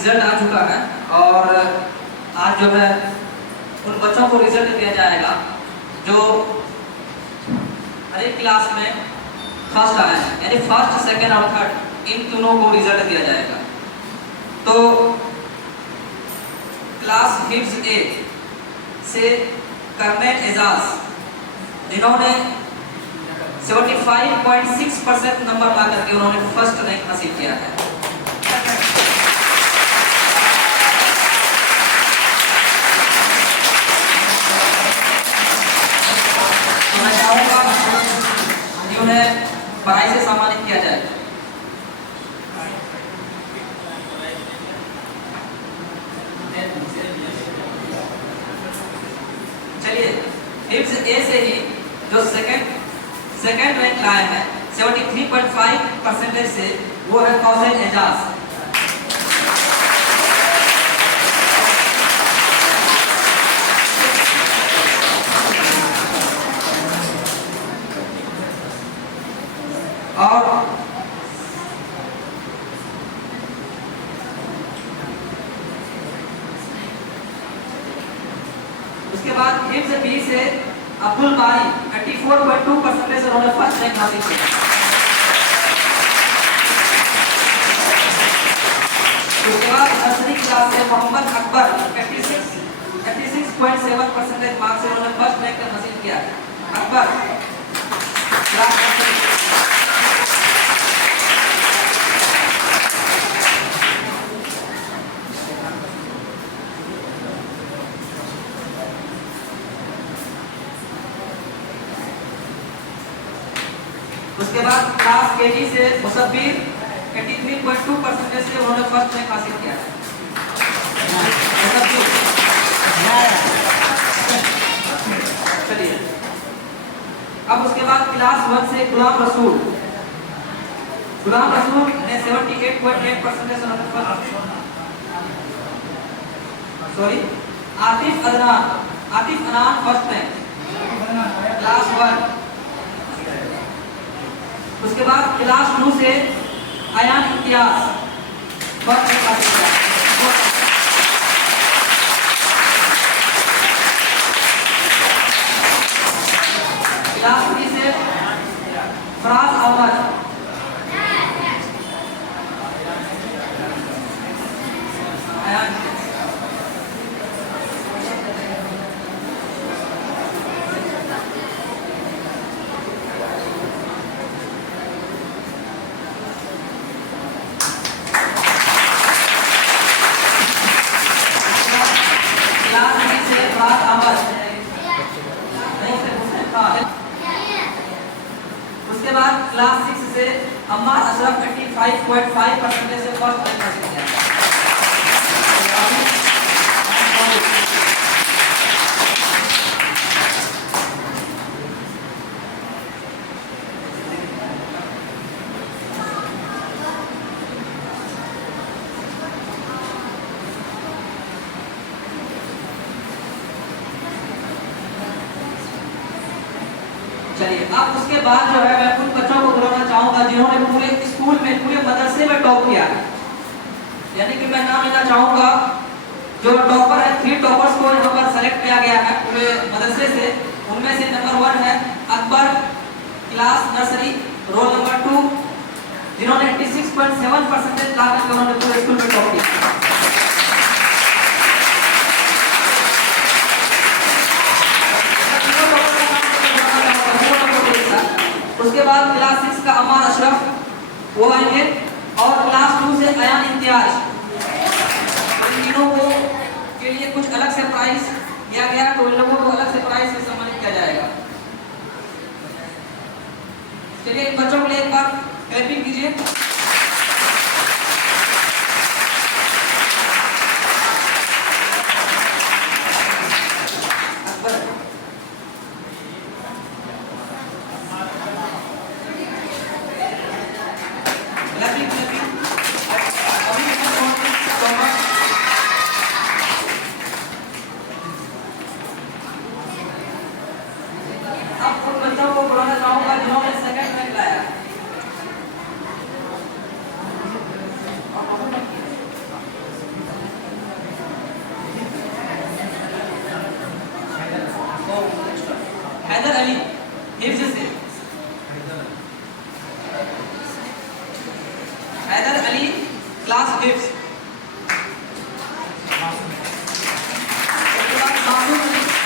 Result आ चुका है और आज जो है उन बच्चों को रिजल्ट दिया जाएगा जो हर एक क्लास में फर्स्ट आए हैं, यानी फर्स्ट, सेकंड और थर्ड, इन तीनों को रिजल्ट दिया जाएगा। तो क्लास हिफ्ज ए से कर्नेल एजाज, जिन्होंने 75.6% नंबर ला करके उन्होंने फर्स्ट रैंक हासिल किया है। तो मैं चाहूंगा कि उन्हें पढ़ाई से सम्मानित किया जाए। चलिए, हिफ्ज ए से ही जो सेकंड रैंक लाए हैं 73.5% से, वो है कौशल एजाज। और उसके बाद हिफ्ज बी से अब्दुल बारी 84.2% से उन्होंने फर्स्ट रैंक हासिल किया। उसके बाद नर्सरी क्लास से मोहम्मद अकबर 86.7% मार्क्स से उन्होंने फर्स्ट रैंक हासिल किया। अकबर क्लास उसके बाद क्लास केजी से मुसब्बिर 83.2% से उन्होंने फर्स्ट रैंक हासिल किया। चलिए, अब उसके बाद क्लास 1 से गुलाम रसूल ने 78.8% से उन्होंने first. Sorry, Atif Anan first rank class 1। उसके बाद क्लास 2 से अयान इम्तियाज फर्स्ट रैंक हासिल किया। क्लास 3 से फराज अहमद उसके बाद क्लास 6 से अम्मार अशरफ 85.5% से फर्स्ट रैंक हासिल किया। चलिए, अब उसके बाद जो है मैं उन बच्चों को बुलाना चाहूंगा जिन्होंने पूरे स्कूल में, पूरे मदरसे में टॉप किया है। यानी कि मैं नाम लेना चाहूंगा जो टॉपर है, 3 टॉपर्स को यहाँ पर सेलेक्ट किया गया है पूरे मदरसे से। उनमें से नंबर 1 है Akbar, class nursery, roll number 2, जिन्होंने 86.7% ला करके उन्होंने पूरे स्कूल में टॉप किया। उसके बाद क्लास 6 का अम्मार अशरफ, वो आएंगे, और क्लास 2 से अयान इम्तियाज। इन तीनों को के लिए कुछ अलग से प्राइज दिया गया, तो इन लोगों को अलग से प्राइज से सम्मानित किया जाएगा। चलिए, इन बच्चों के लिए एक बार क्लैपिंग कीजिए। बाद हिफ्स, उसके बाद मासूम अली हिफ्स।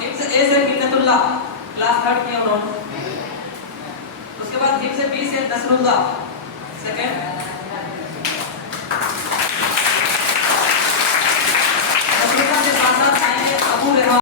हिफ्स ए से मिन्नतुल्लाह, क्लास 3 किया उन्होंने। उसके बाद हिफ्स बी से नसरुल्लाह, सेकंड।